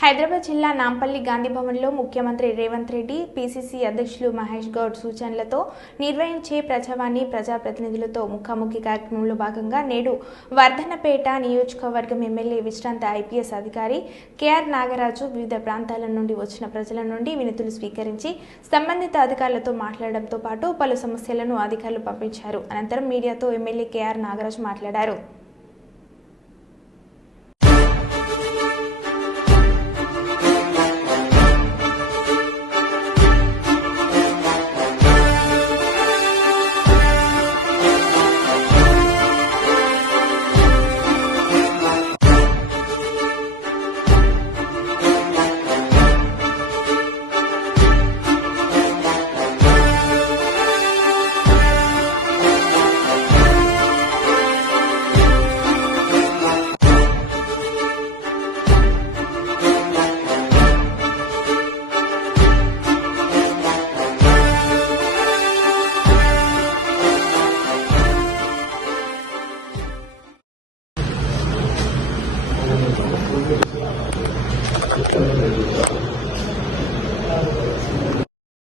హైదరాబాద్ జిల్లా నాంపల్లి గాంధీ భవన్లో ముఖ్యమంత్రి రేవంత్ రెడ్డి, పీసీసీ అధ్యక్షులు మహేష్ గౌడ్ సూచనలతో నిర్వహించే ప్రజావాణి ప్రజాప్రతినిధులతో ముఖాముఖి కార్యక్రమంలో భాగంగా నేడు వర్ధన్నపేట నియోజకవర్గం ఎమ్మెల్యే విశ్రాంత ఐపీఎస్ అధికారి కేఆర్ నాగరాజు వివిధ ప్రాంతాల నుండి వచ్చిన ప్రజల నుండి వినతులు స్వీకరించి సంబంధిత అధికారులతో మాట్లాడడంతో పాటు పలు సమస్యలను అధికారులు పంపించారు. అనంతరం మీడియాతో ఎమ్మెల్యే కేఆర్ నాగరాజు మాట్లాడారు.